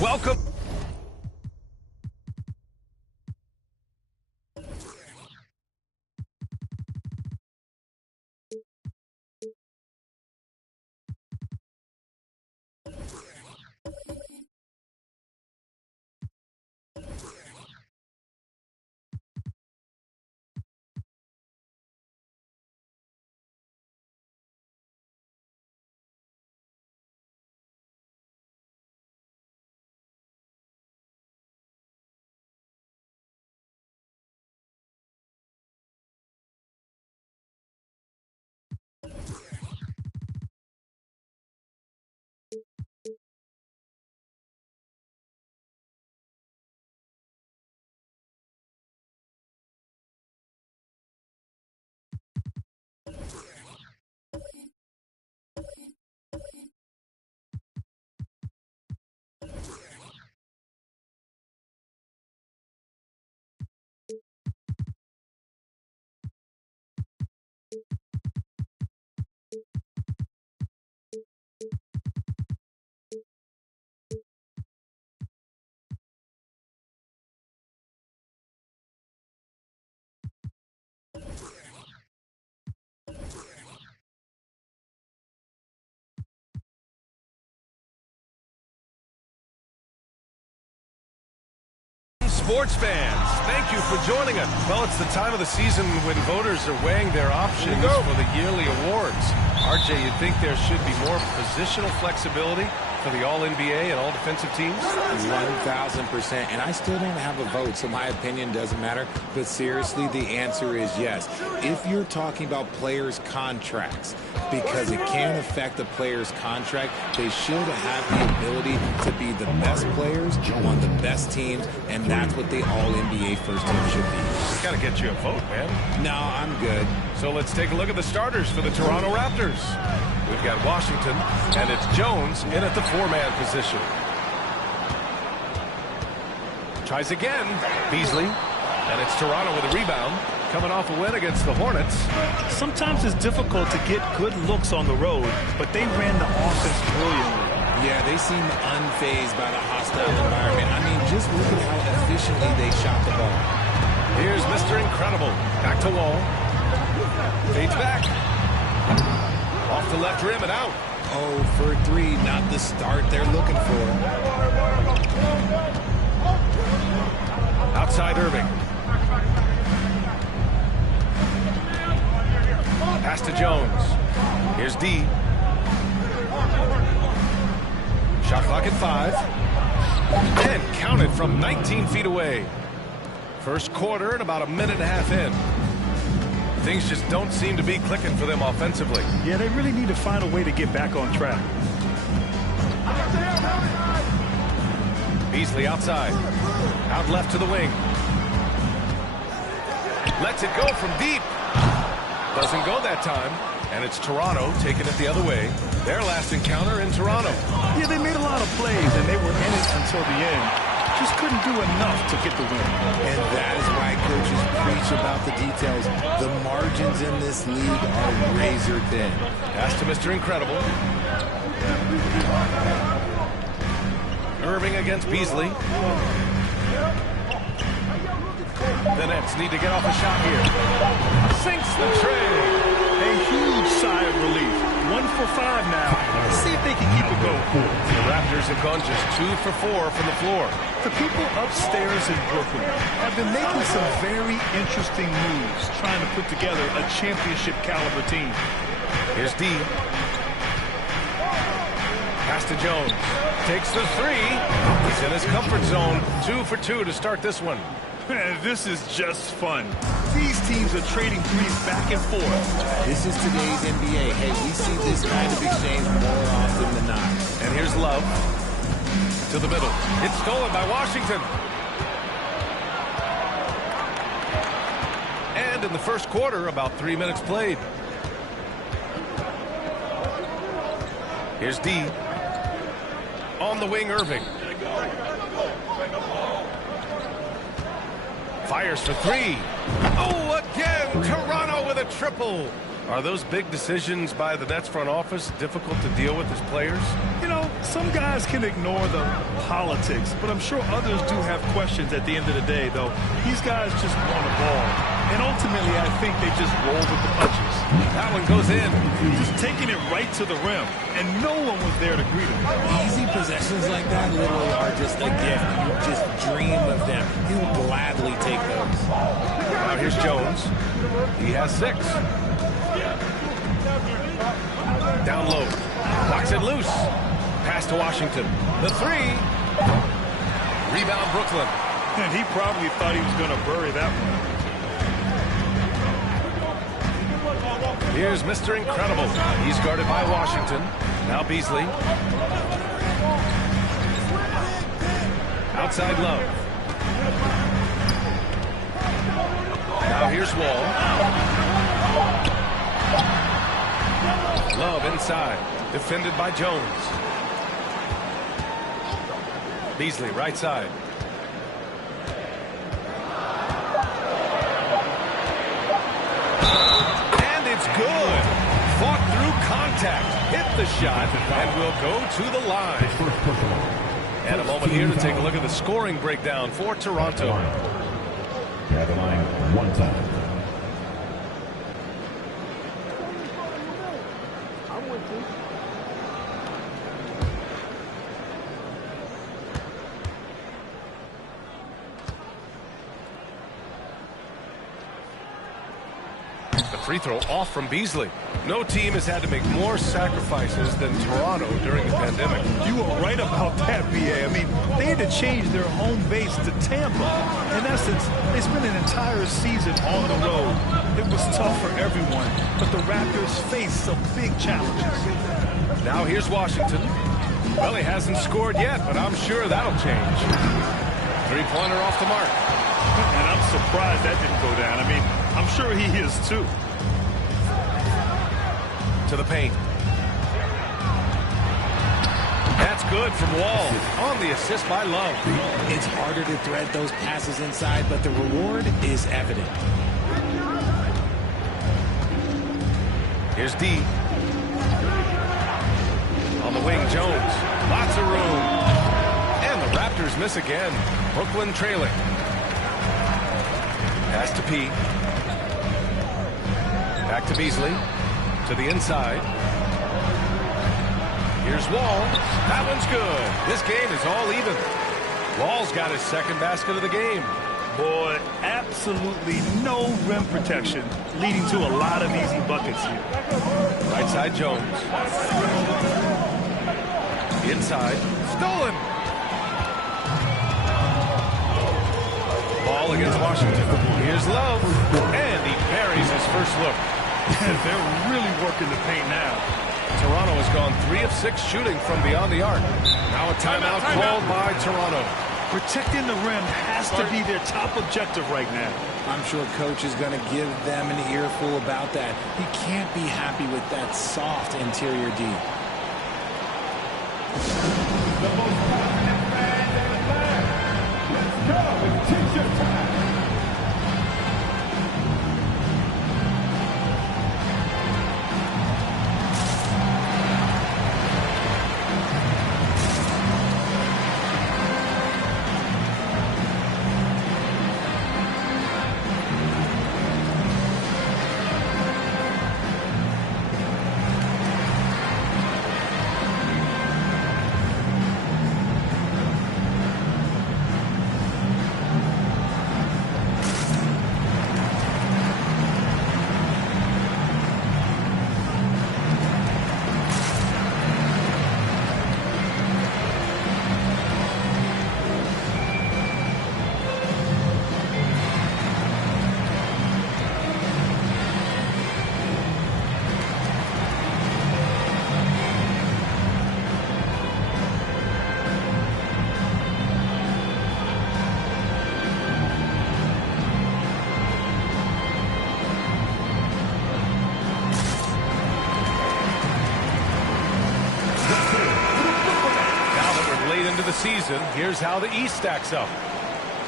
Welcome. Sports fans, thank you for joining us. Well, it's the time of the season when voters are weighing their options for the yearly awards. RJ, you'd think there should be more positional flexibility for the All-NBA and All-Defensive teams? 1,000%. And I still don't have a vote, so my opinion doesn't matter. But seriously, the answer is yes. If you're talking about players' contracts, because it can affect the player's contract, they should have the ability to be the best players on the best teams, and that's what the All-NBA first team should be. Got to get you a vote, man. No, I'm good. So let's take a look at the starters for the Toronto Raptors. We've got Washington, and it's Jones in at the four-man position. Tries again, Beasley, and it's Toronto with a rebound, coming off a win against the Hornets. Sometimes it's difficult to get good looks on the road, but they ran the offense brilliantly. Yeah, they seem unfazed by the hostile environment. I mean, just look at how efficiently they shot the ball. Here's Mr. Incredible. Back to Wall. Fades back. Off the left rim and out. 0 for 3, not the start they're looking for. Outside Irving. Pass to Jones. Here's D. Shot clock at 5. And counted from 19 feet away. First quarter and about a minute and a half in. Things just don't seem to be clicking for them offensively. Yeah, they really need to find a way to get back on track. Beasley outside. Out left to the wing. Lets it go from deep. Doesn't go that time. And it's Toronto taking it the other way. Their last encounter in Toronto. Yeah, they made a lot of plays, and they were in it until the end. Just couldn't do enough to get the win. And that is why coaches preach about the details. The margins in this league are razor thin. Pass to Mr. Incredible. Irving against Beasley. The Nets need to get off a shot here. Sinks the tray. A huge sigh of relief. One for 5 now. Let's see if they can keep it going. The Raptors have gone just 2 for 4 from the floor. The people upstairs in Brooklyn have been making some very interesting moves, trying to put together a championship-caliber team. Here's D. Pass to Jones. Takes the 3. He's in his comfort zone. 2 for 2 to start this one. Man, this is just fun. These teams are trading threes back and forth. This is today's NBA. Hey, we see this kind of exchange more often than not. And here's Love. To the middle. It's stolen by Washington. And in the first quarter, about 3 minutes played. Here's D. On the wing, Irving. Fires for 3. Oh, again, Toronto with a triple. Are those big decisions by the Nets front office difficult to deal with as players? You know, some guys can ignore the politics, but I'm sure others do have questions at the end of the day, though. These guys just want a ball. And ultimately, I think they just roll with the punches. That one goes in. Just taking it right to the rim, and no one was there to greet him. Easy possessions like that literally are just a gift. You just dream of them. He'll gladly take those. Now here's Jones. He has 6. Down low. Knocks it loose. Pass to Washington. The 3. Rebound Brooklyn. And he probably thought he was going to bury that one. Here's Mr. Incredible. He's guarded by Washington. Now Beasley. Outside Love. Now here's Wall. Love inside. Defended by Jones. Beasley right side. It's good. Fought through contact. Hit the shot and will go to the line. And a moment here to take a look at the scoring breakdown for Toronto. At the line, 1 time. Free throw off from Beasley. No team has had to make more sacrifices than Toronto during the pandemic. You are right about that, BA. I mean, they had to change their home base to Tampa. In essence, they spent an entire season on the road. It was tough for everyone, but the Raptors faced some big challenges. Now here's Washington. Well, he hasn't scored yet, but I'm sure that'll change. 3-pointer off the mark. And I'm surprised that didn't go down. I mean, I'm sure he is too. To the paint. That's good from Wall. On the assist by Love. It's harder to thread those passes inside, but the reward is evident. Here's D. On the wing, Jones. Lots of room. And the Raptors miss again. Brooklyn trailing. Pass to P. Back to Beasley. To the inside. Here's Wall. That one's good. This game is all even. Wall's got his second basket of the game. Boy, absolutely no rim protection, leading to a lot of easy buckets here. Right side Jones. Inside. Stolen. Ball against Washington. Here's Love. And he buries his first look. They're really working the paint now. Toronto has gone 3 of 6 shooting from beyond the arc. Now a timeout called by Toronto. Protecting the rim has to be their top objective right now. I'm sure coach is going to give them an earful about that. He can't be happy with that soft interior D. season, here's how the East stacks up.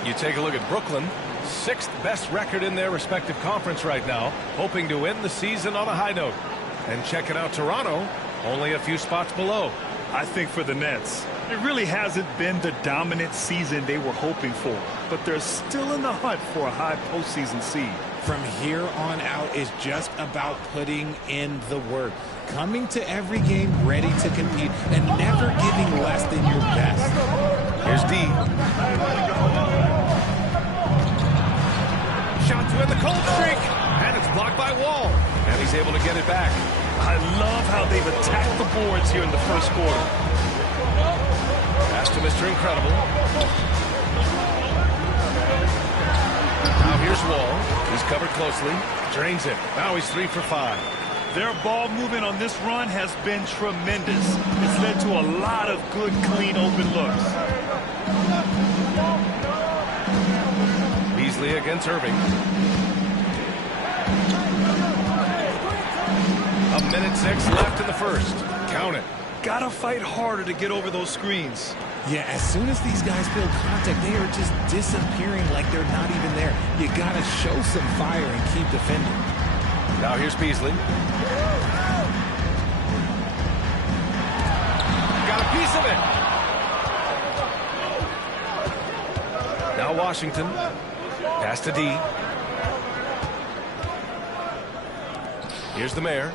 You take a look at Brooklyn, 6th best record in their respective conference right now, hoping to end the season on a high note. And checking out Toronto, only a few spots below. I think for the Nets, it really hasn't been the dominant season they were hoping for, but they're still in the hunt for a high postseason seed. From here on out is just about putting in the work, coming to every game ready to compete, and never giving less than your best. Here's D. Shot to end the cold streak, and it's blocked by Wall, and he's able to get it back. I love how they've attacked the boards here in the first quarter. Pass to Mr. Incredible. Now here's Wall. He's covered closely. Drains it. Now he's 3 for 5. Their ball movement on this run has been tremendous. It's led to a lot of good, clean, open looks. Beasley against Irving. A minute 6 left in the first. Count it. Gotta fight harder to get over those screens. Yeah, as soon as these guys feel contact, they are just disappearing like they're not even there. You gotta show some fire and keep defending. Now here's Beasley. Got a piece of it. Now Washington. Pass to D. Here's the Mayor.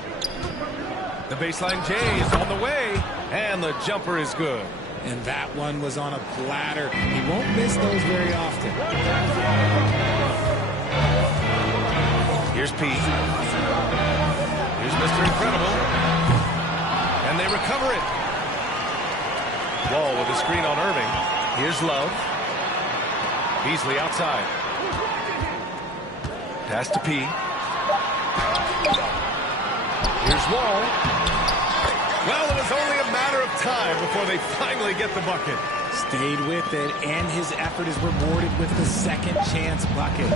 The baseline J is on the way, and the jumper is good. And that one was on a platter. He won't miss those very often. Here's P. Here's Mr. Incredible. And they recover it. Wall with a screen on Irving. Here's Love. Beasley outside. Pass to P. Here's Wall. Well, it was only a matter of time before they finally get the bucket. Stayed with it, and his effort is rewarded with the second chance bucket.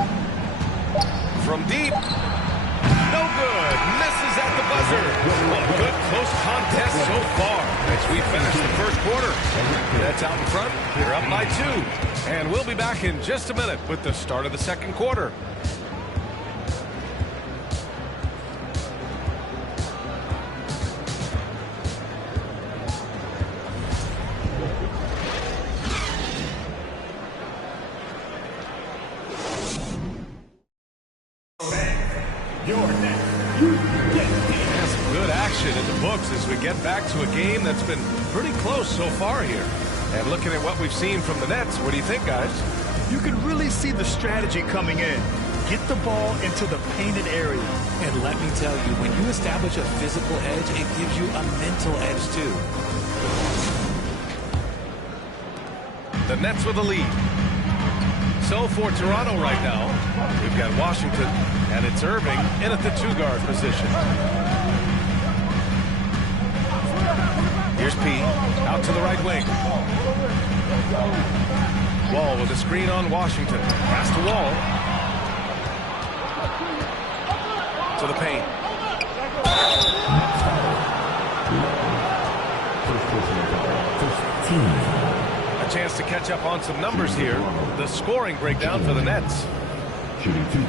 From deep. No good. Misses at the buzzer. Well, a good close contest so far as we finish the first quarter. That's out in front. They're up by 2. And we'll be back in just a minute with the start of the second quarter. Some good action in the books as we get back to a game that's been pretty close so far here. And looking at what we've seen from the Nets, what do you think, guys? You can really see the strategy coming in. Get the ball into the painted area. And let me tell you, when you establish a physical edge, it gives you a mental edge, too. The Nets with a lead. So for Toronto right now, we've got Washington, and it's Irving in at the 2-guard position. Here's P, out to the right wing. Wall with a screen on Washington. Pass to Wall. To the paint. A chance to catch up on some numbers here. The scoring breakdown for the Nets. Shooting 2.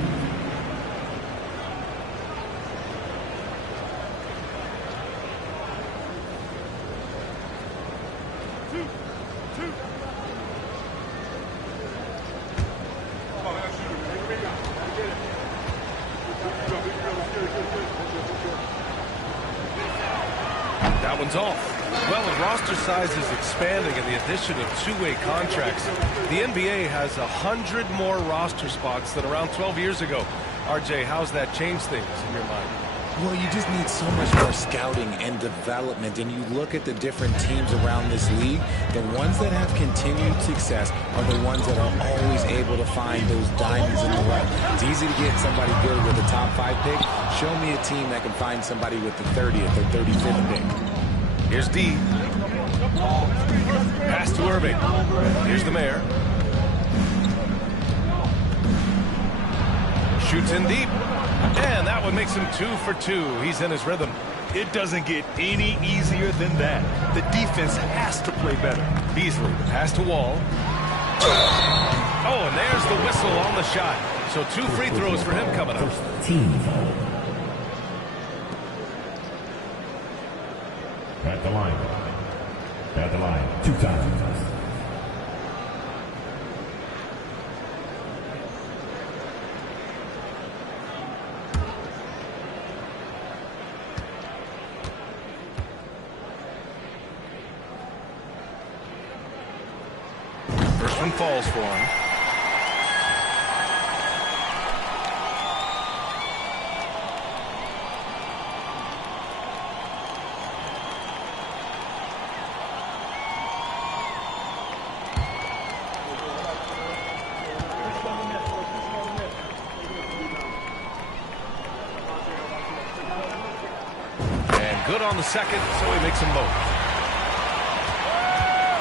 That one's off. Well, the roster size is expanding and the addition of two-way contracts. The NBA has 100 more roster spots than around 12 years ago. RJ, how's that changed things in your mind? Well, you just need so much more scouting and development, and you look at the different teams around this league, the ones that have continued success are the ones that are always able to find those diamonds in the rough. It's easy to get somebody good with a top 5 pick. Show me a team that can find somebody with the 30th or 35th pick. Here's D. Pass to Irving. Here's the Mayor. Shoots in deep. And that one makes him 2 for 2. He's in his rhythm. It doesn't get any easier than that. The defense has to play better. Beasley, pass to Wall. Oh, and there's the whistle on the shot. So 2 free throws for him coming up. Team foul. At the line. At the line. 2 times. First one falls for him. And good on the second, so he makes them both.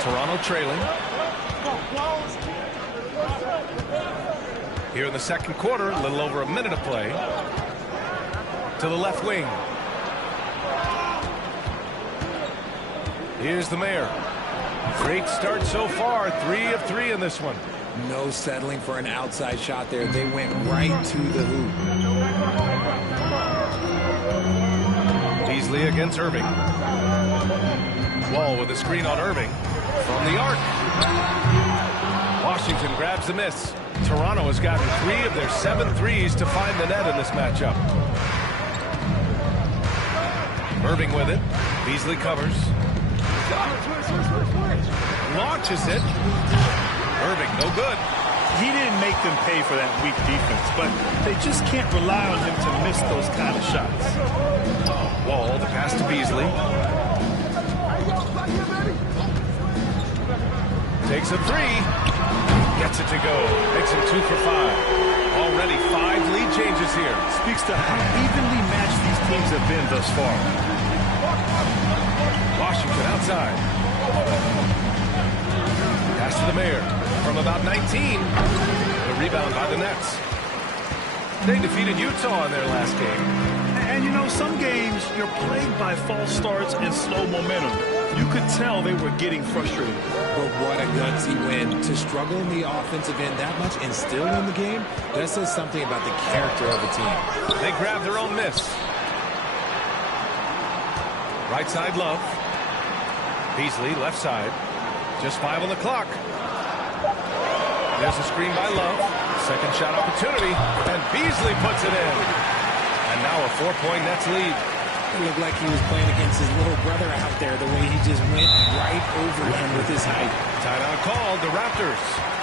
Toronto trailing. Here in the second quarter, a little over a minute of play. To the left wing. Here's the mayor. Great start so far. 3 of 3 in this one. No settling for an outside shot there. They went right to the hoop. Beasley against Irving. Wall with a screen on Irving. From the arc. Washington grabs the miss. Toronto has gotten 3 of their 7 threes to find the net in this matchup. Irving with it. Beasley covers. Launches it. Irving, no good. He didn't make them pay for that weak defense, but they just can't rely on him to miss those kind of shots. Wall, the pass to Beasley. Takes a 3. Gets it to go. Makes him 2 for 5. Already 5 lead changes here. Speaks to how evenly matched these teams have been thus far. Washington outside. Pass to the mayor. From about 19. The rebound by the Nets. They defeated Utah in their last game. And you know, some games you're plagued by false starts and slow momentum. You could tell they were getting frustrated. But what a gutsy win. To struggle in the offensive end that much and still win the game, that says something about the character of the team. They grab their own miss. Right side, Love. Beasley, left side. Just 5 on the clock. There's a screen by Love. Second shot opportunity. And Beasley puts it in. And now a 4-point Nets lead. It looked like he was playing against his little brother out there, the way he just went right over him with his height. Timeout called, the Raptors.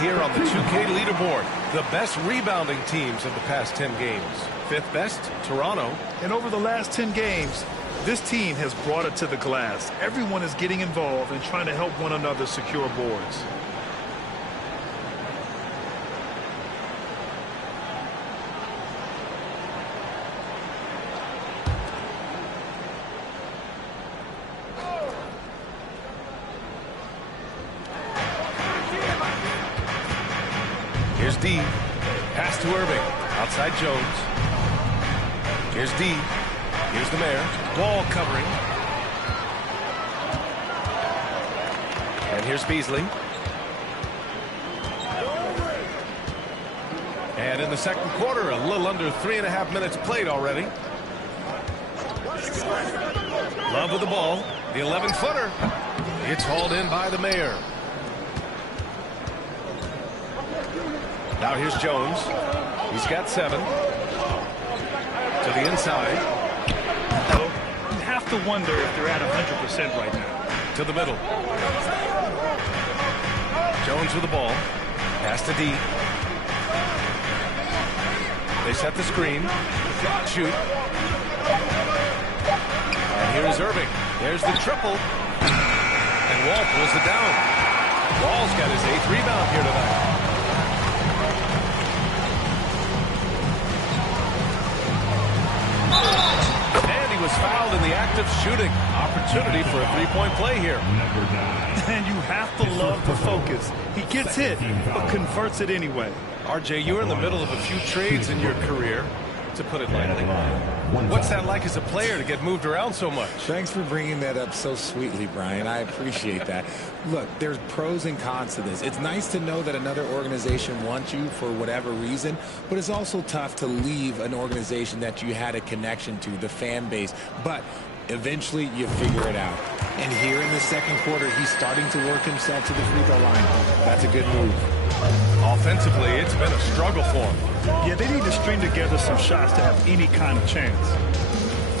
Here on the 2K leaderboard, the best rebounding teams of the past 10 games. 5th best, Toronto. And over the last 10 games, this team has brought it to the glass. Everyone is getting involved and trying to help one another secure boards. D. Pass to Irving. Outside Jones. Here's D. Here's the Mayor. Wall covering. And here's Beasley. And in the second quarter, a little under 3.5 minutes played already. Love with the ball. The 11-footer. It's hauled in by the Mayor. Now here's Jones. He's got 7. To the inside. You have to wonder if they're at 100% right now. To the middle. Jones with the ball. Pass to D. They set the screen. Shoot. And here is Irving. There's the triple. And Wall pulls it down. Wall's got his 8th rebound here tonight. And he was fouled in the act of shooting. Opportunity for a 3-point play here. And you have to love the focus. He gets hit, but converts it anyway. RJ, you were in the middle of a few trades in your career, to put it lightly. What's that like as a player to get moved around so much? Thanks for bringing that up so sweetly, Brian. I appreciate that. Look, there's pros and cons to this. It's nice to know that another organization wants you for whatever reason, but it's also tough to leave an organization that you had a connection to, the fan base. But eventually you figure it out. And here in the second quarter, he's starting to work himself to the free throw line. That's a good move. Offensively, it's been a struggle for him. Yeah, they need to string together some shots to have any kind of chance.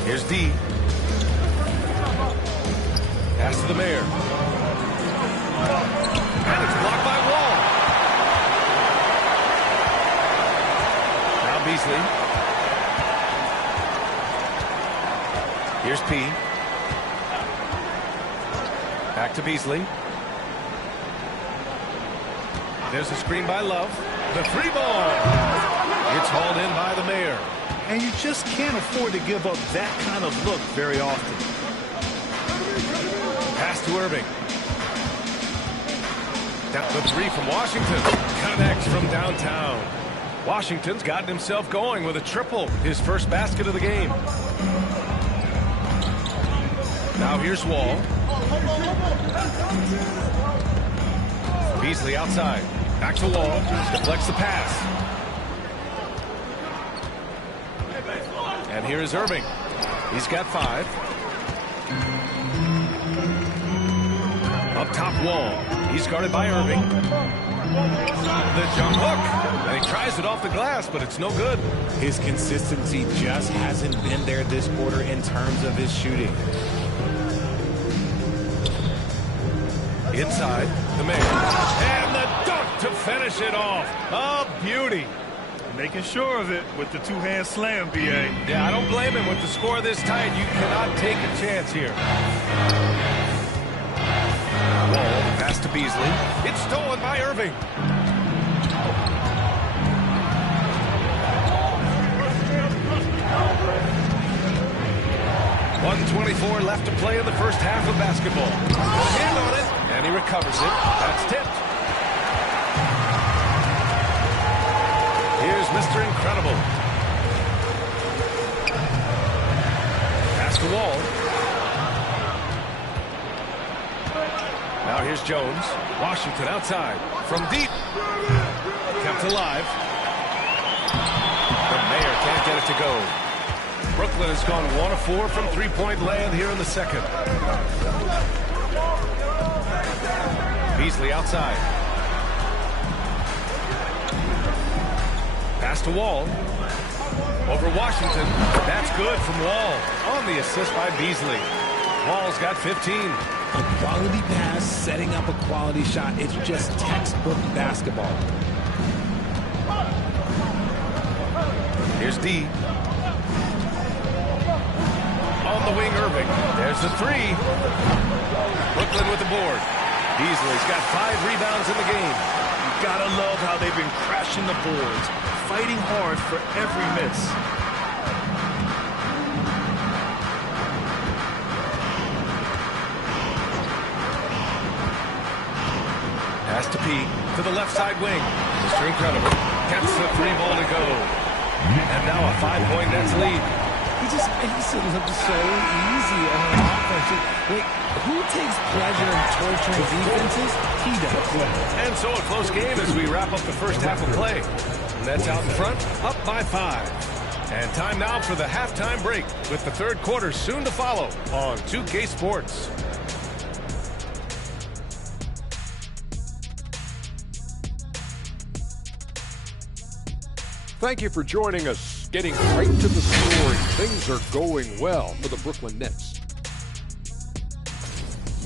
Here's D. Pass to the Mayor. And it's blocked by Wall. Now Beasley. Here's P. Back to Beasley. There's a screen by Love. The 3 ball. It's hauled in by the Mayor. And you just can't afford to give up that kind of look very often. Pass to Irving. Down the 3 from Washington. Connects from downtown. Washington's gotten himself going with a triple. His first basket of the game. Now here's Wall. Beasley outside. Back to Wall. Deflects the pass. And here is Irving. He's got 5. Up top Wall. He's guarded by Irving. The jump hook. And he tries it off the glass, but it's no good. His consistency just hasn't been there this quarter in terms of his shooting. Inside, the Mayor. And the dunk to finish it off. A beauty. Making sure of it with the 2-hand slam, B.A. Yeah, I don't blame him with the score this tight. You cannot take a chance here. Wall, pass to Beasley. It's stolen by Irving. .124 left to play in the first half of basketball. Got a hand on it, and he recovers it. That's tipped. Here's Mr. Incredible. Pass to Wall. Now here's Jones. Washington outside. From deep. Kept alive. The Mayor can't get it to go. Brooklyn has gone 1 of 4 from 3-point land here in the second. Beasley outside. Pass to Wall. Over Washington. That's good from Wall. On the assist by Beasley. Wall's got 15. A quality pass, setting up a quality shot. It's just textbook basketball. Here's D. On the wing, Irving. There's the 3. Brooklyn with the board. Beasley's got 5 rebounds in the game. You gotta love how they've been crashing the boards, fighting hard for every miss. Pass to P to the left side wing. Mr. Incredible. Gets the 3-ball to go. And now a 5-point Nets lead. He just makes it look so easy on offense. Wait, who takes pleasure in torturing defenses? He does. And so a close game as we wrap up the first half of play. Nets out in front, up by 5. And time now for the halftime break, with the third quarter soon to follow on 2K Sports. Thank you for joining us. Getting right to the story, things are going well for the Brooklyn Nets.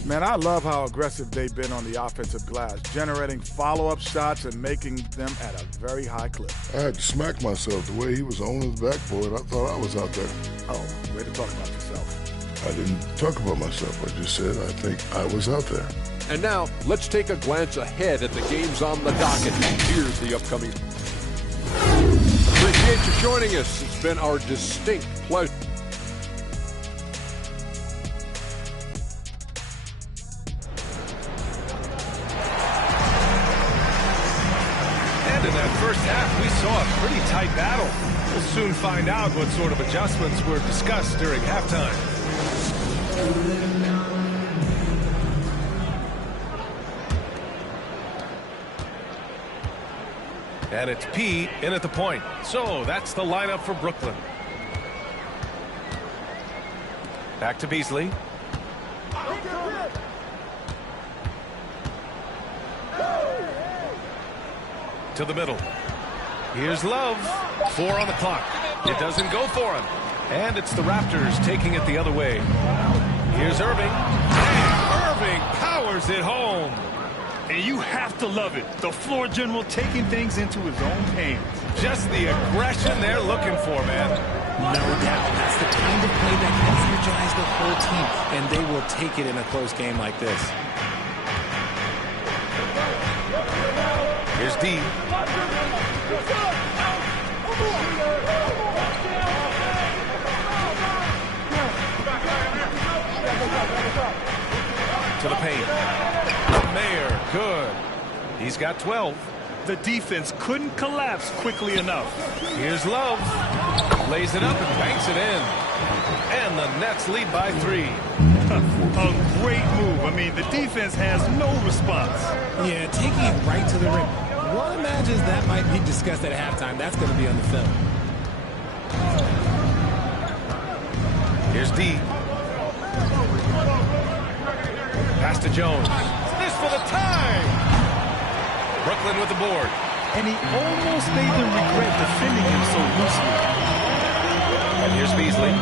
Man, I love how aggressive they've been on the offensive glass, generating follow-up shots and making them at a very high clip. I had to smack myself the way he was on his backboard. I thought I was out there. Oh, way to talk about yourself. I didn't talk about myself. I just said I think I was out there. And now, let's take a glance ahead at the games on the docket. Here's the upcoming. Appreciate you joining us. It's been our distinct pleasure. And in that first half, we saw a pretty tight battle. We'll soon find out what sort of adjustments were discussed during halftime. And it's P in at the point. So that's the lineup for Brooklyn. Back to Beasley. To the middle. Here's Love. 4 on the clock. It doesn't go for him. And it's the Raptors taking it the other way. Here's Irving. And Irving powers it home. And you have to love it. The floor general taking things into his own hands. Just the aggression they're looking for, man. No doubt. That's the kind of play that can energize the whole team, and they will take it in a close game like this. Here's D. To the paint. Mayor, good. He's got 12. The defense couldn't collapse quickly enough. Here's Love. Lays it up and banks it in. And the Nets lead by 3. A great move. I mean, the defense has no response. Yeah, taking it right to the rim. One imagines that might be discussed at halftime. That's going to be on the film. Here's D. Pass to Jones. This for the tie. Brooklyn with the board. And he almost made them regret defending him so loosely. And here's Beasley.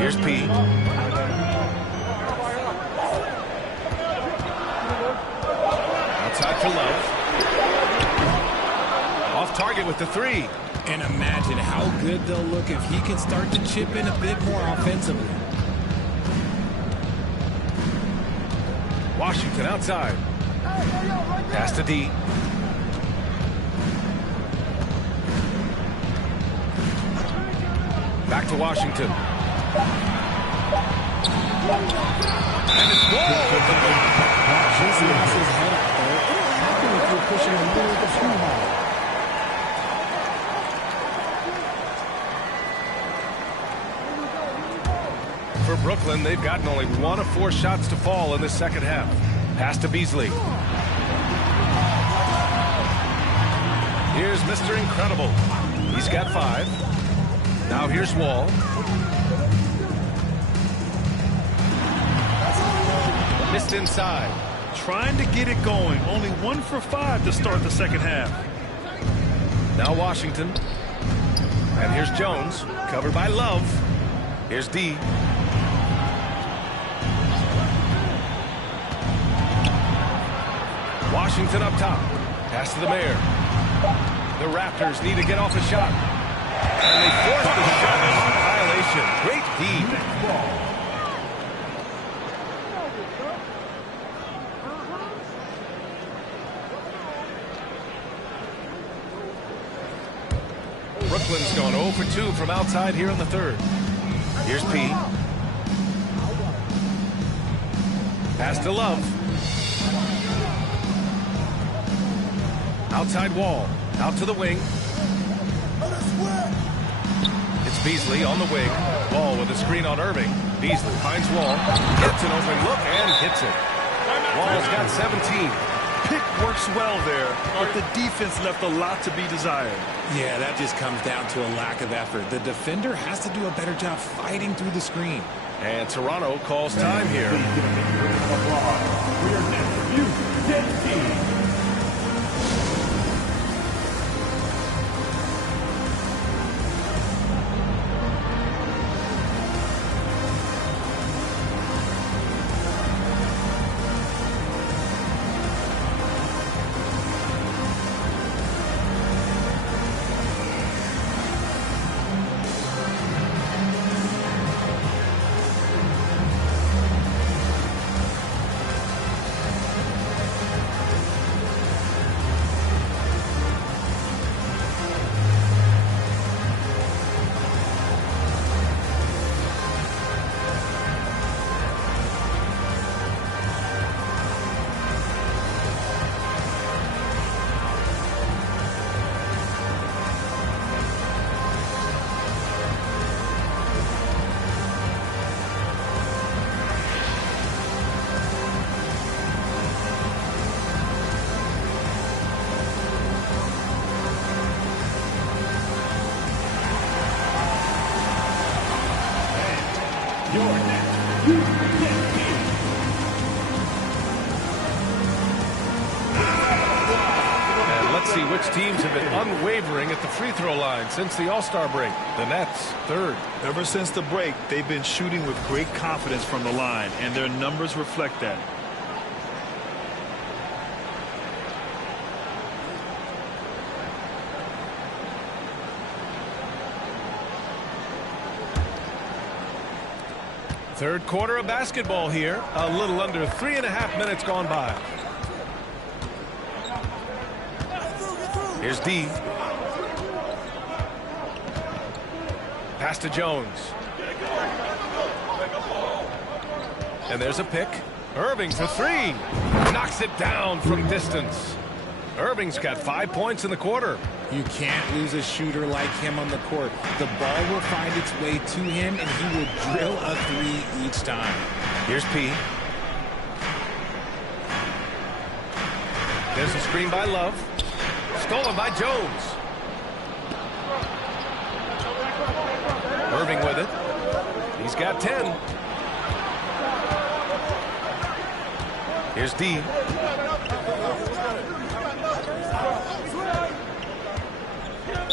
Here's P. Outside for Love. Off target with the 3. And imagine how good they'll look if he can start to chip in a bit more offensively. Washington outside. Pass to D. Back to Washington. And it's Wall with the block. Just lost his head up there. It'll happen if you're pushing a little bit too hard. For Brooklyn, they've gotten only 1 of 4 shots to fall in the second half. Pass to Beasley. Here's Mr. Incredible. He's got 5. Now here's Wall. Missed inside. Trying to get it going. Only 1 for 5 to start the second half. Now Washington. And here's Jones. Covered by Love. Here's D. Washington up top. Pass to the Mayor. The Raptors need to get off a shot. And they force the shot. Violation. Great D. Brooklyn's gone 0 for 2 from outside here in the third. Here's P. Pass to Love. Outside Wall. Out to the wing. It's Beasley on the wing. Wall with a screen on Irving. Beasley finds Wall. Gets an open look and hits it. Wall's got 17. Pick works well there, but the defense left a lot to be desired. Yeah, that just comes down to a lack of effort. The defender has to do a better job fighting through the screen. And Toronto calls time here. See which teams have been unwavering at the free throw line since the All-Star break. The Nets, third. Ever since the break, they've been shooting with great confidence from the line, and their numbers reflect that. Third quarter of basketball here. A little under 3.5 minutes gone by. Here's D. Pass to Jones. And there's a pick. Irving for three. Knocks it down from distance. Irving's got 5 points in the quarter. You can't lose a shooter like him on the court. The ball will find its way to him, and he will drill a three each time. Here's P. There's a screen by Love. Stolen by Jones. Irving with it. He's got 10. Here's D.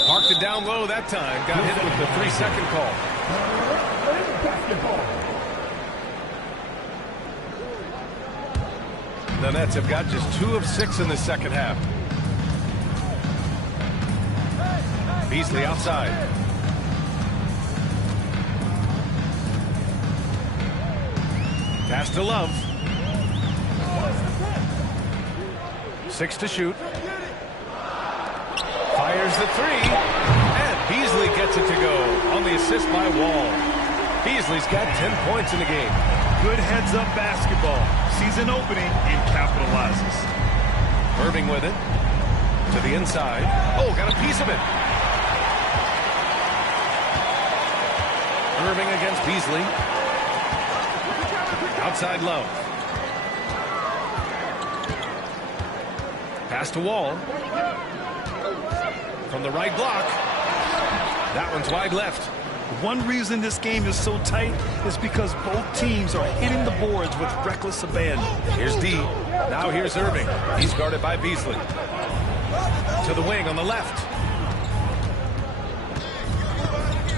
Parked it down low that time. Got hit with the 3-second call. The Nets have got just 2 of 6 in the second half. Beasley outside. Pass to Love. 6 to shoot. Fires the 3. And Beasley gets it to go on the assist by Wall. Beasley's got 10 points in the game. Good heads-up basketball. Sees an opening and capitalizes. Irving with it. To the inside. Oh, got a piece of it. Irving against Beasley. Outside Love. Pass to Wall. From the right block. That one's wide left. One reason this game is so tight is because both teams are hitting the boards with reckless abandon. Here's D. Now here's Irving. He's guarded by Beasley. To the wing on the left.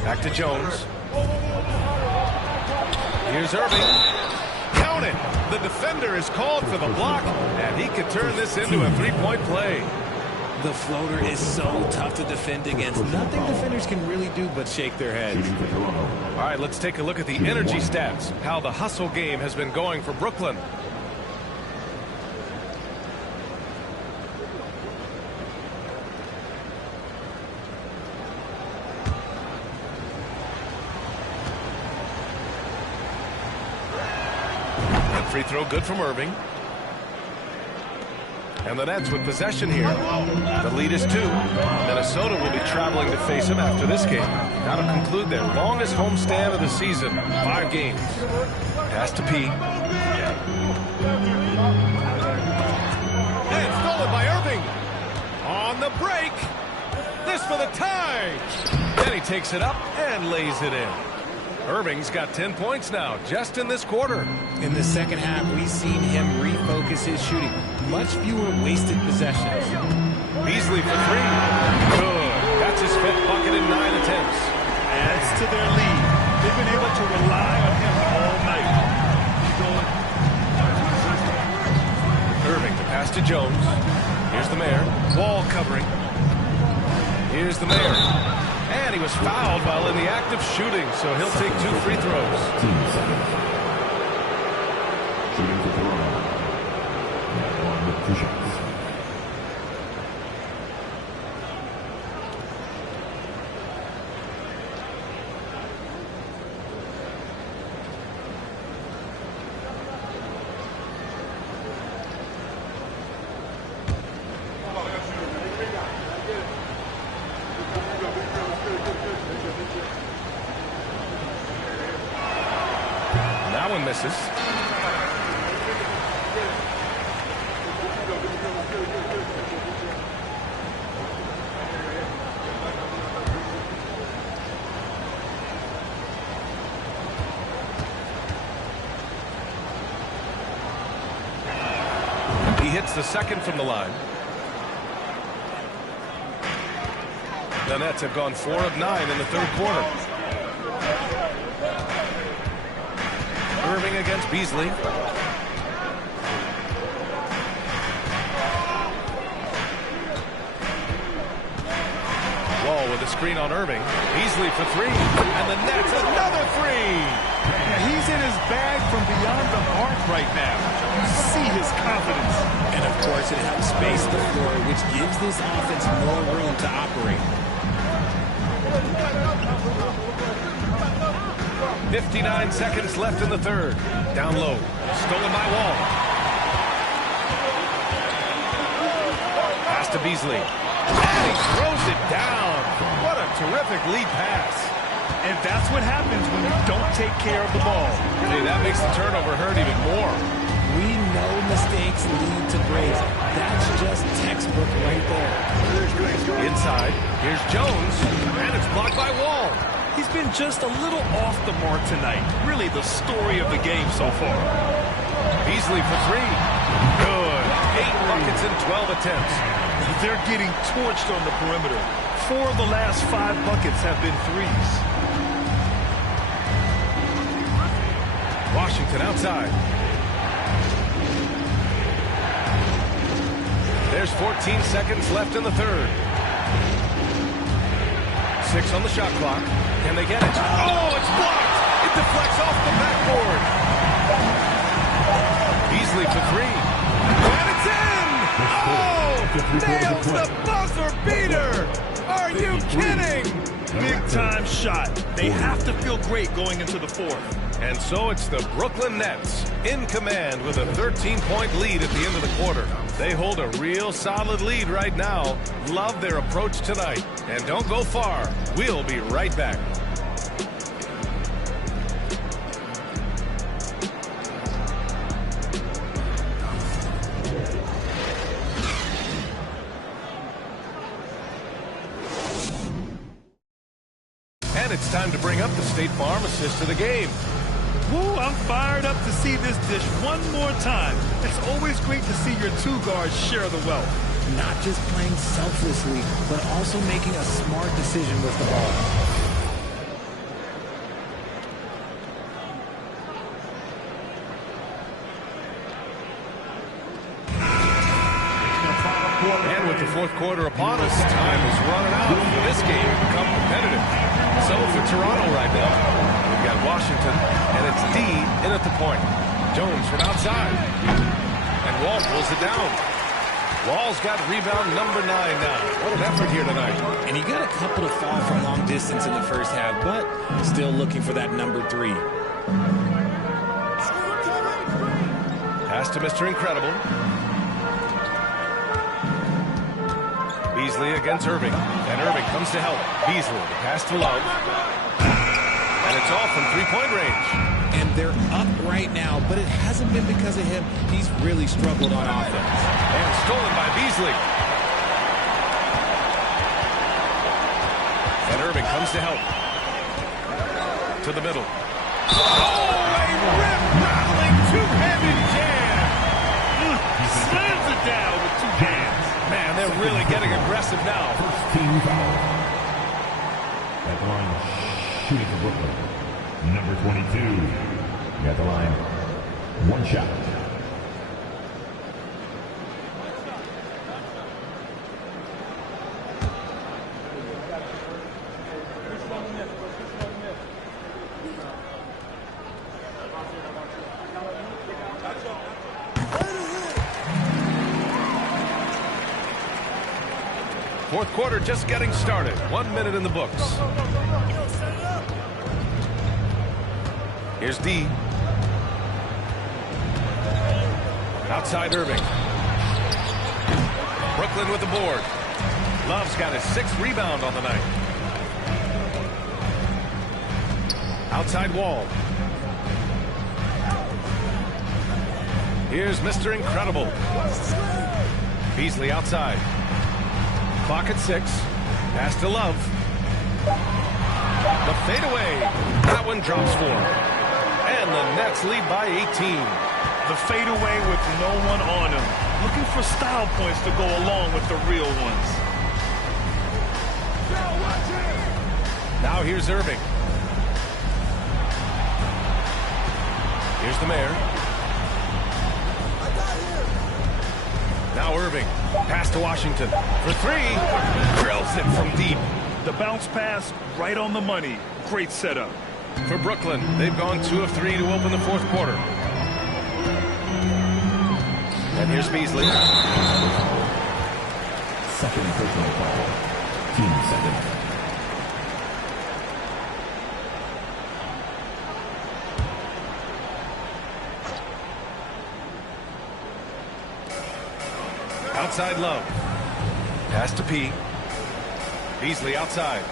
Back to Jones. Here's Irving. Count it. The defender is called for the block, and he could turn this into a three-point play. The floater is so tough to defend against. Nothing defenders can really do but shake their heads. All right, let's take a look at the energy stats, how the hustle game has been going for Brooklyn. Free throw good from Irving. And the Nets with possession here. The lead is 2. Minnesota will be traveling to face him after this game. That'll conclude their longest homestand of the season. 5 games. Pass to P. And stolen by Irving. On the break. This for the tie. Then he takes it up and lays it in. Irving's got 10 points now, just in this quarter. In the second half, we've seen him refocus his shooting. Much fewer wasted possessions. Beasley for 3. Good. That's his 5th bucket in 9 attempts. Adds to their lead. They've been able to rely on him all night. Irving to pass to Jones. Here's the Mayor. Wall covering. Here's the Mayor. And he was fouled while in the act of shooting, so he'll take 2 free throws. 2 seconds. Shooting for Toronto. 1 2 shots. That one misses. He hits the second from the line. The Nets have gone 4 of 9 in the 3rd quarter. Irving against Beasley. Wall with a screen on Irving. Beasley for 3. And the Nets another 3. Yeah, he's in his bag from beyond the arc right now. You see his confidence. And of course, it helps space the floor, which gives this offense more room to operate. 59 seconds left in the 3rd. Down low. Stolen by Wall. Pass to Beasley. And he throws it down. What a terrific lead pass. And that's what happens when you don't take care of the ball. See, that makes the turnover hurt even more. We know mistakes lead to breaks. That's just textbook right there. Inside. Here's Jones. And it's blocked by Wall. He's been just a little off the mark tonight. Really the story of the game so far. Beasley for 3. Good. 8 buckets in 12 attempts. They're getting torched on the perimeter. 4 of the last 5 buckets have been threes. Washington outside. There's 14 seconds left in the 3rd. 6 on the shot clock. Can they get it? Oh, it's blocked! It deflects off the backboard. Beasley for 3. And it's in! Oh! Nails the buzzer beater! Are you kidding? Big-time shot. They have to feel great going into the 4th. And so it's the Brooklyn Nets in command with a 13-point lead at the end of the quarter. They hold a real solid lead right now. Love their approach tonight. And don't go far. We'll be right back. And it's time to bring up the State Farm assist of the game. Woo, I'm fired up to see this dish one more time. It's always great to see your 2 guards share the wealth. Not just playing selflessly, but also making a smart decision with the ball. And with the 4th quarter upon us, time is running out for this game to become competitive. So for Toronto right now, we've got Washington, and it's D in at the point. Jones from outside. And Wall pulls it down. Wall's got rebound number 9 now. What an effort here tonight. And he got a couple to fall from long distance in the first half, but still looking for that number 3. Pass to Mr. Incredible. Beasley against Irving. And Irving comes to help. Beasley, the pass to Love. And it's off from three-point range. And they're up right now, but it hasn't been because of him. He's really struggled on offense. And stolen by Beasley. And Irving comes to help. To the middle. Oh, a rip-rattling two-handed jam. He slams it down with two hands. Man, they're really getting aggressive now. First team foul. At the line, shooting for Brooklyn. Number 22. At the line, one shot. Fourth quarter just getting started. 1 minute in the books. Here's D. Outside Irving. Brooklyn with the board. Love's got his 6th rebound on the night. Outside Wall. Here's Mr. Incredible. Beasley outside. Clock at 6. Pass to Love. The fadeaway. That one drops for him. And the Nets lead by 18. The fadeaway with no one on him. Looking for style points to go along with the real ones. Now here's Irving. Here's the mayor. Now Irving. Pass to Washington. For 3. Drills it from deep. The bounce pass right on the money. Great setup. For Brooklyn, they've gone 2 of 3 to open the fourth quarter. And here's Beasley. Second personal foul. Team second. Outside Love. Pass to P. Beasley outside.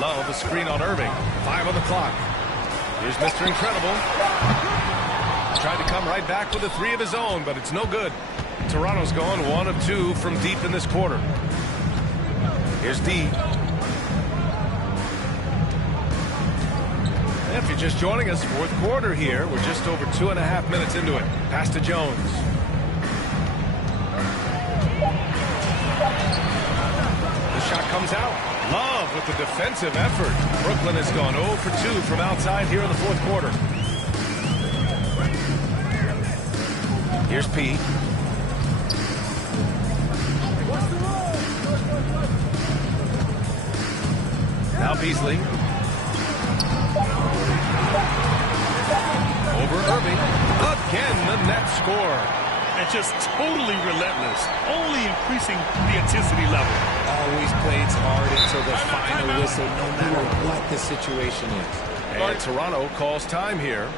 Love, a screen on Irving. 5 on the clock. Here's Mr. Incredible. Tried to come right back with a 3 of his own, but it's no good. Toronto's gone 1 of 2 from deep in this quarter. Here's D. If you're just joining us, fourth quarter here. We're just over 2.5 minutes into it. Pass to Jones. The shot comes out. Love with the defensive effort. Brooklyn has gone 0 for 2 from outside here in the fourth quarter. Here's P. Now Beasley. Over Irving. Again, the net score. And just totally relentless. Only increasing the intensity level. Always plays hard until the final whistle, no matter what the situation is. And Toronto calls time here.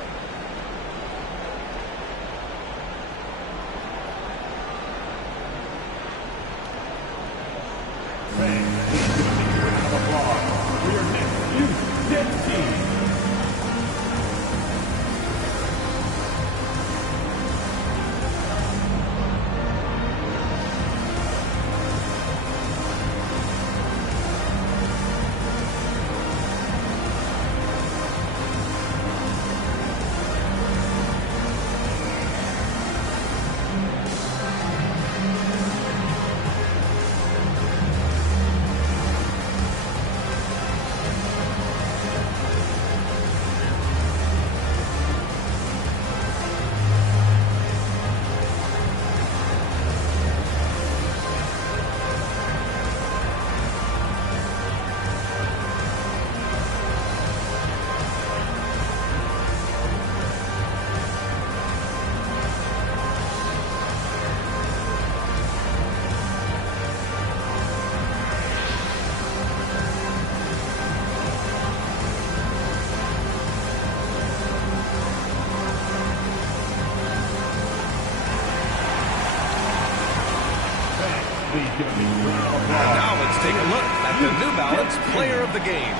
And now let's take a look at the New Balance Player of the Game.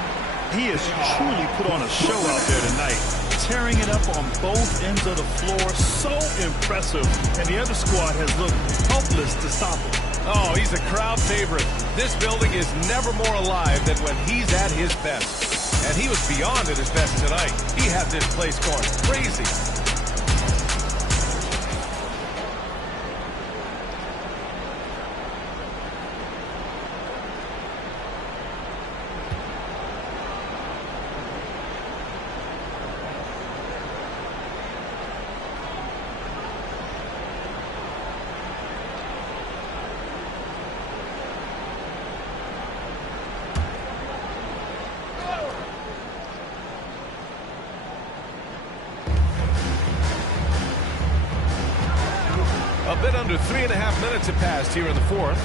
He has truly put on a show out there tonight, tearing it up on both ends of the floor. So impressive, and the other squad has looked helpless to stop him. Oh, he's a crowd favorite. This building is never more alive than when he's at his best. And he was beyond at his best tonight. He had this place going crazy. A bit under 3.5 minutes have passed here in the fourth.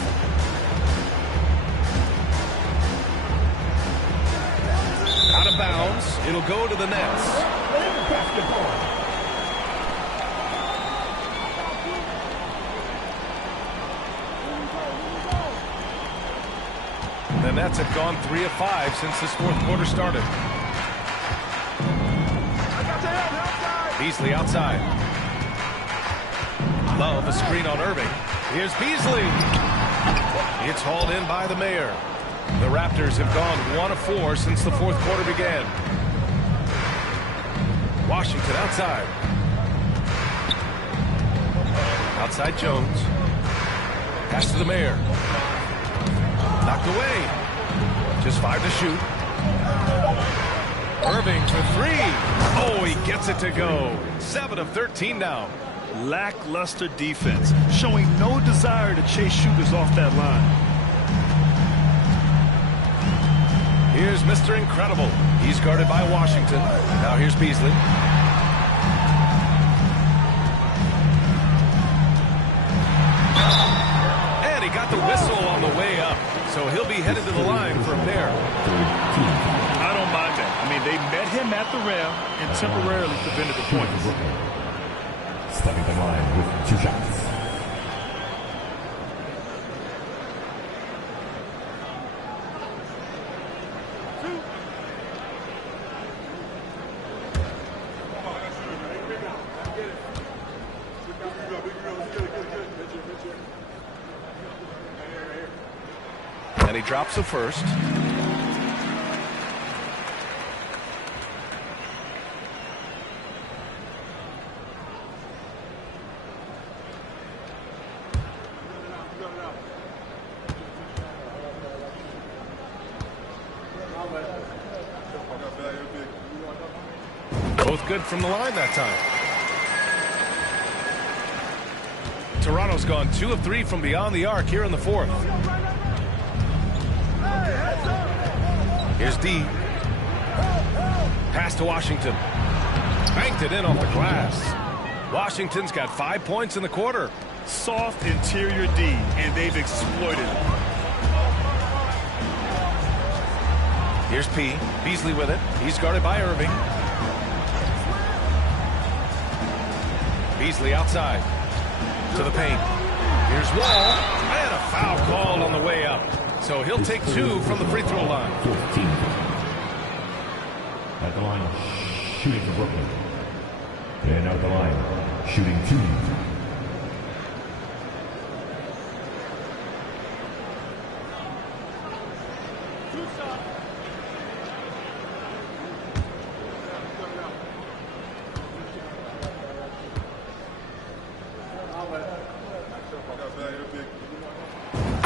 Out of bounds. It'll go to the Nets. The Nets have gone 3 of 5 since this fourth quarter started. Beasley outside. Love a screen on Irving. Here's Beasley. It's hauled in by the Mayor. The Raptors have gone 1 of 4 since the fourth quarter began. Washington outside. Outside Jones. Pass to the Mayor. Knocked away. Just 5 to shoot. Irving for 3. Oh, he gets it to go. 7 of 13 now. Lackluster defense, showing no desire to chase shooters off that line. Here's Mr. Incredible. He's guarded by Washington. Now here's Beasley. And he got the whistle on the way up. So he'll be headed to the line for a pair. I don't mind that. I mean, they met him at the rim and temporarily prevented the points. Stepping to the line with 2 shots. And he drops the first. Both good from the line that time. Toronto's gone 2 of 3 from beyond the arc here in the fourth. Here's D. Pass to Washington. Banked it in off the glass. Washington's got 5 points in the quarter. Soft interior D, and they've exploited it. Here's P. Beasley with it. He's guarded by Irving. Beasley outside. To the paint. Here's Wall. And a foul called on the way up. So he'll take 2 from the free throw line. 15. At the line, shooting for Brooklyn. And out the line, shooting 2.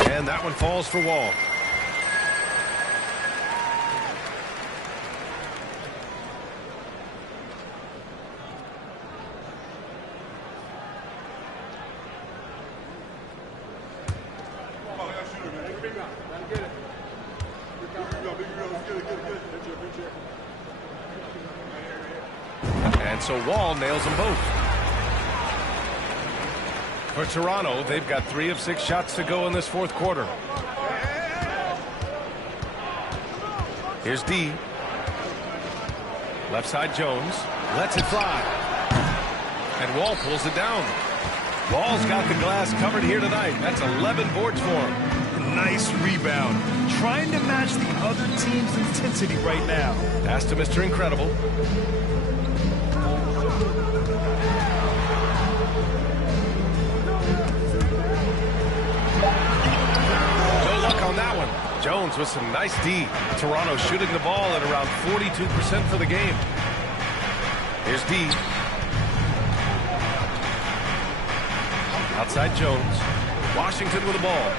And that one falls for Wall. And so Wall nails them both. For Toronto, they've got 3 of 6 shots to go in this fourth quarter. Here's D. Left side Jones. Lets it fly. And Wall pulls it down. Wall's got the glass covered here tonight. That's 11 boards for him. Nice rebound. Trying to match the other team's intensity right now. Pass to Mr. Incredible. No luck on that one. Jones with some nice D. Toronto shooting the ball at around 42% for the game. Here's D. Outside Jones. Washington with the ball.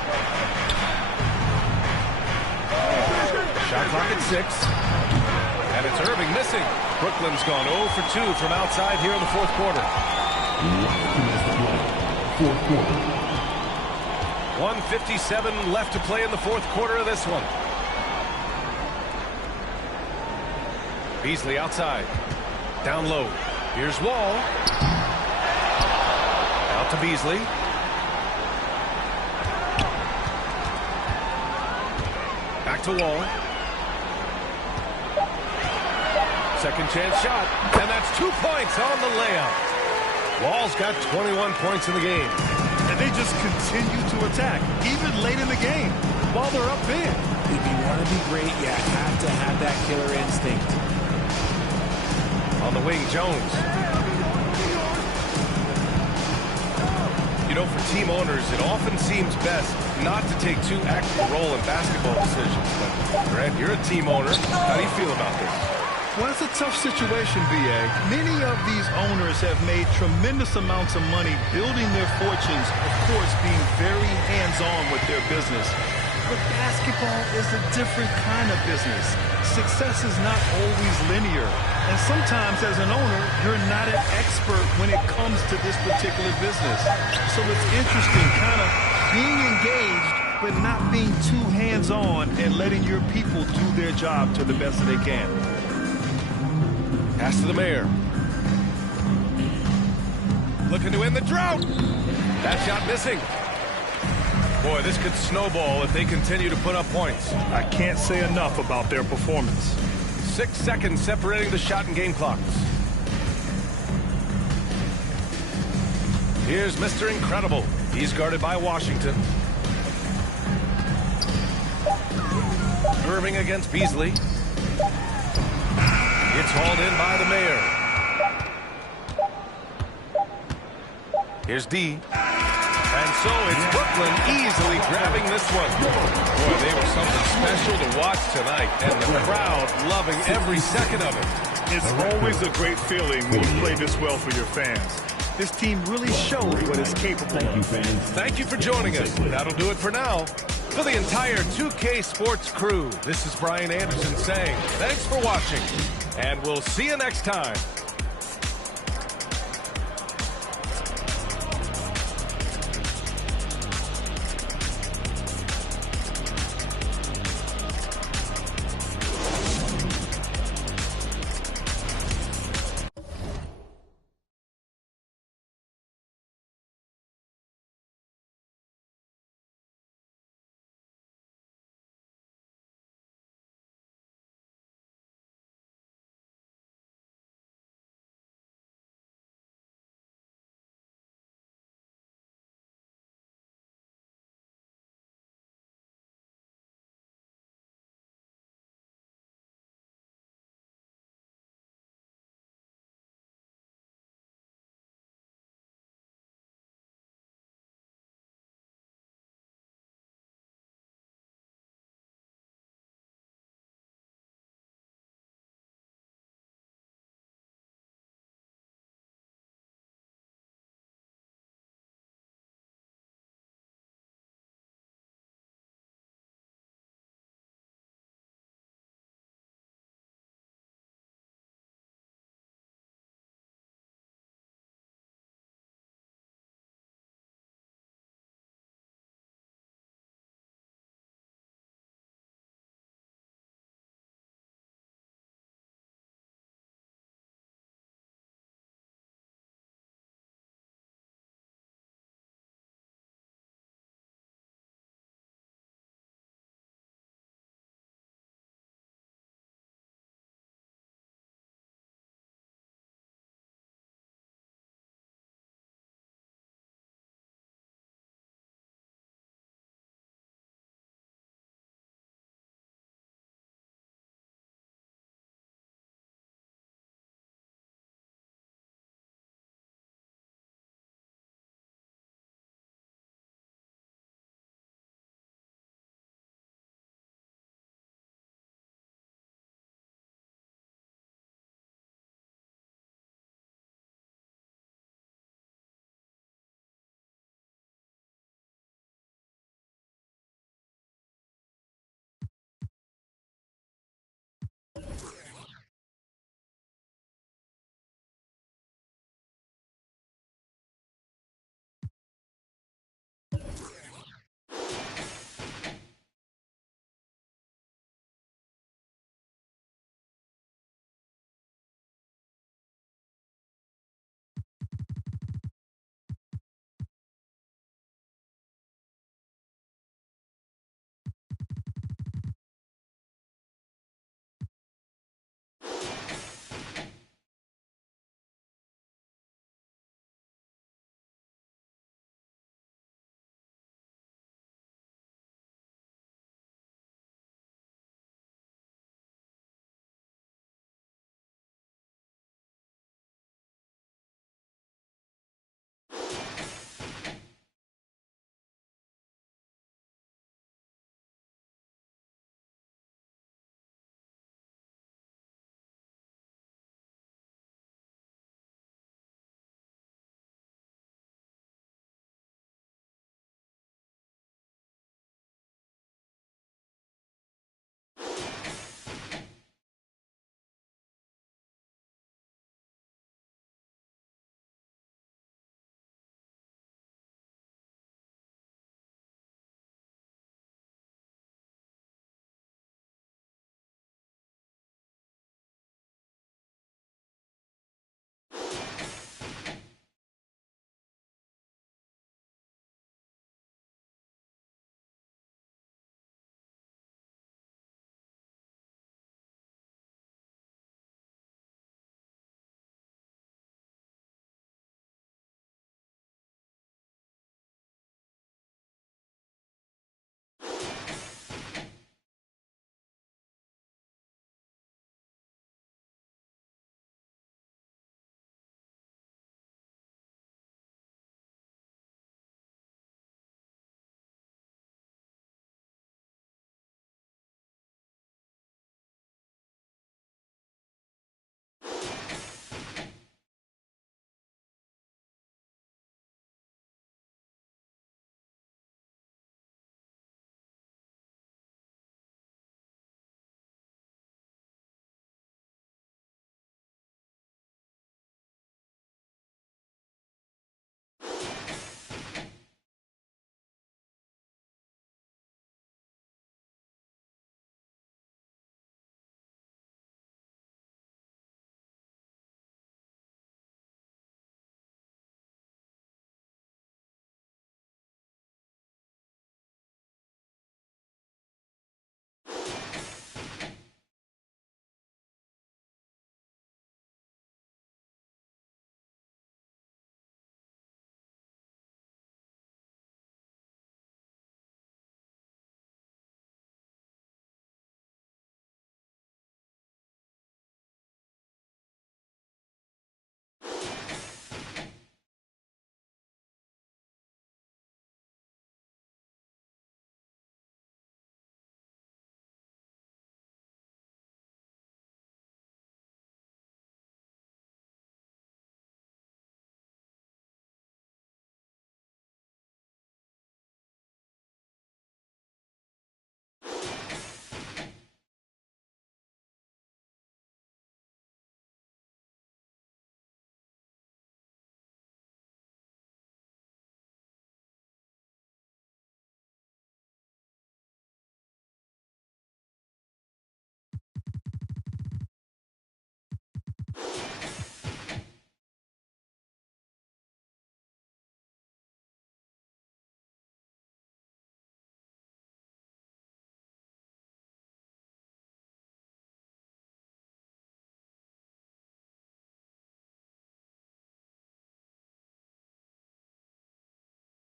Shot clock at 6. And it's Irving missing. Brooklyn's gone 0 for 2 from outside here in the fourth quarter. 1:57 left to play in the fourth quarter of this one. Beasley outside. Down low. Here's Wall. Out to Beasley. Back to Wall. Second chance shot. And that's 2 points on the layup. Wall's got 21 points in the game. And they just continue to attack, even late in the game, while they're up big. If you want to be great, you have to have that killer instinct. On the wing, Jones. You know, for team owners, it often seems best not to take too active a role in basketball decisions. But, Grant, you're a team owner. How do you feel about this? Well, it's a tough situation, B.A. Many of these owners have made tremendous amounts of money building their fortunes, of course, being very hands-on with their business. But basketball is a different kind of business. Success is not always linear. And sometimes, as an owner, you're not an expert when it comes to this particular business. So it's interesting, kind of being engaged, but not being too hands-on and letting your people do their job to the best that they can. Pass to the mayor. Looking to end the drought. That shot missing. Boy, this could snowball if they continue to put up points. I can't say enough about their performance. 6 seconds separating the shot and game clocks. Here's Mr. Incredible. He's guarded by Washington. Irving against Beasley. It's hauled in by the mayor. Here's D. And so it's Brooklyn easily grabbing this one. Boy, they were something special to watch tonight, and the crowd loving every second of it. It's always a great feeling when you play this well for your fans. This team really showed what it's capable of. Thank you for joining us. That'll do it for now. For the entire 2K Sports crew, this is Brian Anderson saying thanks for watching, and we'll see you next time.